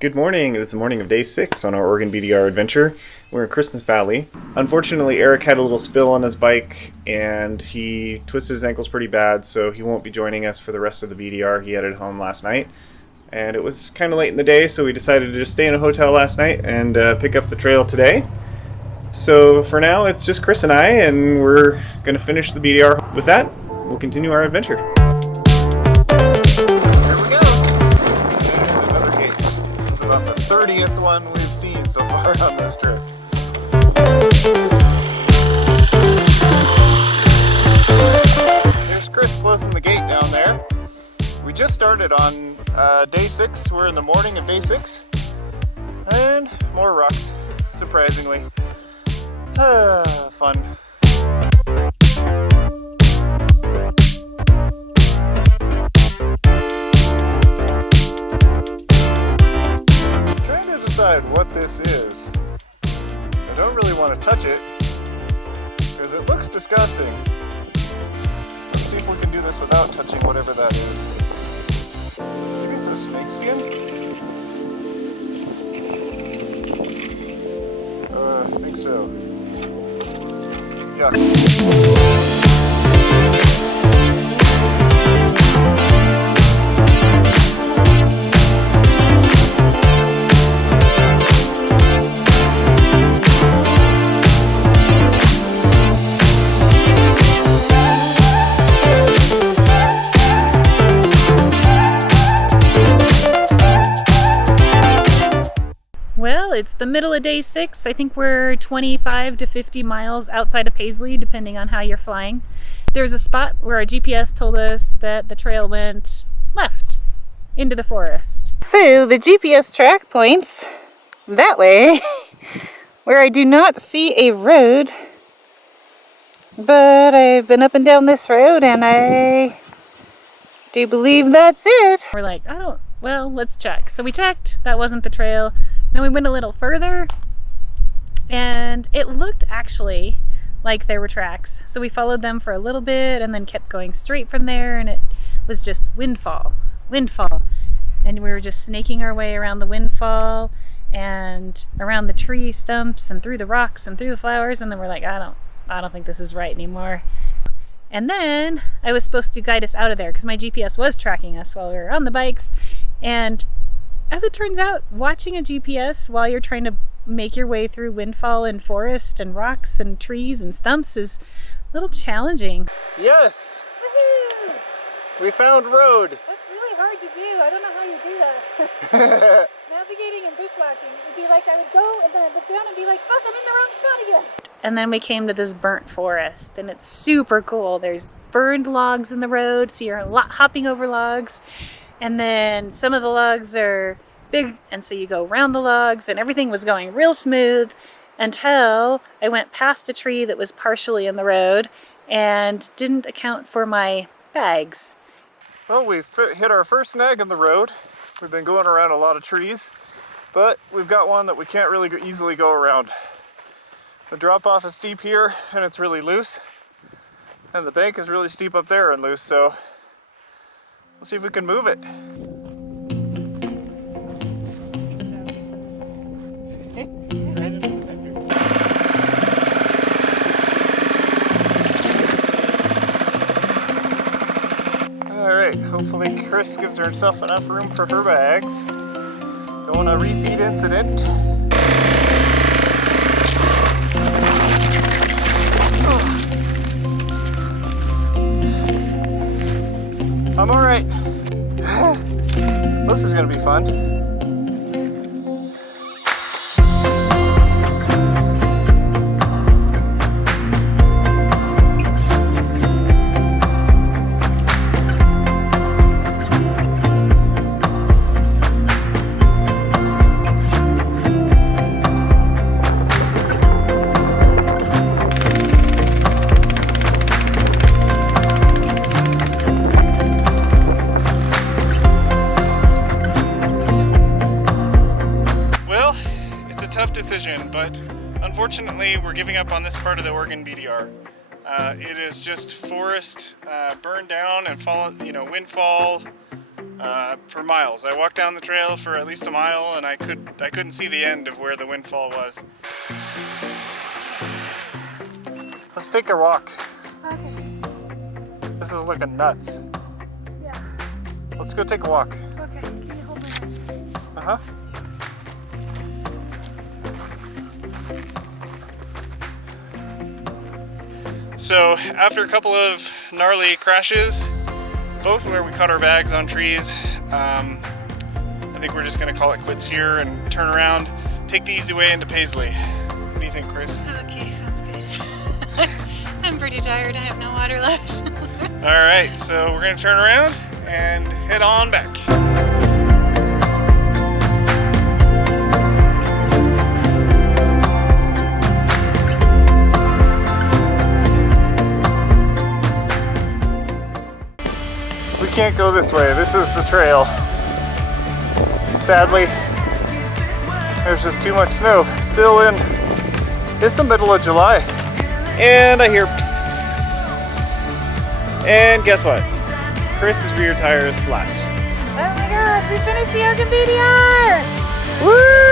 Good morning. It is the morning of day 6 on our Oregon BDR adventure. We're in Christmas Valley. Unfortunately, Eric had a little spill on his bike and he twisted his ankles pretty bad, so he won't be joining us for the rest of the BDR. He headed home last night. And it was kind of late in the day, so we decided to just stay in a hotel last night and pick up the trail today. So for now, it's just Chris and I, and we're going to finish the BDR. With that, we'll continue our adventure. About the 30th one we've seen so far on this trip. There's Chris closing the gate down there. We just started on day 6. We're in the morning of day 6. And more rocks, surprisingly. Fun. What this is. I don't really want to touch it because it looks disgusting. Let's see if we can do this without touching whatever that is. Maybe it's a snake skin? I think so. Yeah. Well, it's the middle of day 6. I think we're 25 to 50 miles outside of Paisley, depending on how you're flying. There's a spot where our GPS told us that the trail went left into the forest. So the GPS track points that way, where I do not see a road, but I've been up and down this road and I do believe that's it. We're like, well, let's check. So we checked, that wasn't the trail. Then we went a little further and it looked actually like there were tracks. So we followed them for a little bit and then kept going straight from there, and it was just windfall. And we were just snaking our way around the windfall and around the tree stumps and through the rocks and through the flowers, and then we're like, I don't think this is right anymore. And then I was supposed to guide us out of there because my GPS was tracking us while we were on the bikes. And as it turns out, watching a GPS while you're trying to make your way through windfall and forest and rocks and trees and stumps is a little challenging. Yes! Woohoo! We found road! That's really hard to do. I don't know how you do that. Navigating and bushwhacking, it would be like I would go and then I'd look down and be like, fuck, I'm in the wrong spot again. And then we came to this burnt forest, and it's super cool. There's burned logs in the road, so you're hopping over logs. And then some of the logs are big, and so you go around the logs, and everything was going real smooth until I went past a tree that was partially in the road and didn't account for my bags. Well, we've hit our first snag in the road. We've been going around a lot of trees, but we've got one that we can't really easily go around. The drop off is steep here, and it's really loose, and the bank is really steep up there and loose, so let's see if we can move it. Alright, hopefully Chris gives herself enough room for her bags. Don't want a repeat incident. I'm alright. This is gonna be fun. Decision, but unfortunately we're giving up on this part of the Oregon BDR. It is just forest burned down and fallen, windfall, for miles. I walked down the trail for at least a mile, and I couldn't see the end of where the windfall was. Let's take a walk. Okay. This is looking nuts. Yeah. Let's go take a walk. Okay. Can you hold my hand? Uh-huh. So after a couple of gnarly crashes, both where we caught our bags on trees, I think we're just gonna call it quits here and turn around, take the easy way into Paisley. What do you think, Chris? Okay, sounds good. I'm pretty tired. I have no water left. All right, so we're gonna turn around and head on back. We can't go this way. This is the trail. Sadly, there's just too much snow. It's the middle of July. And I hear psss. And guess what? Chris's rear tire is flat. Oh my god, we finished the Oregon BDR! Woo!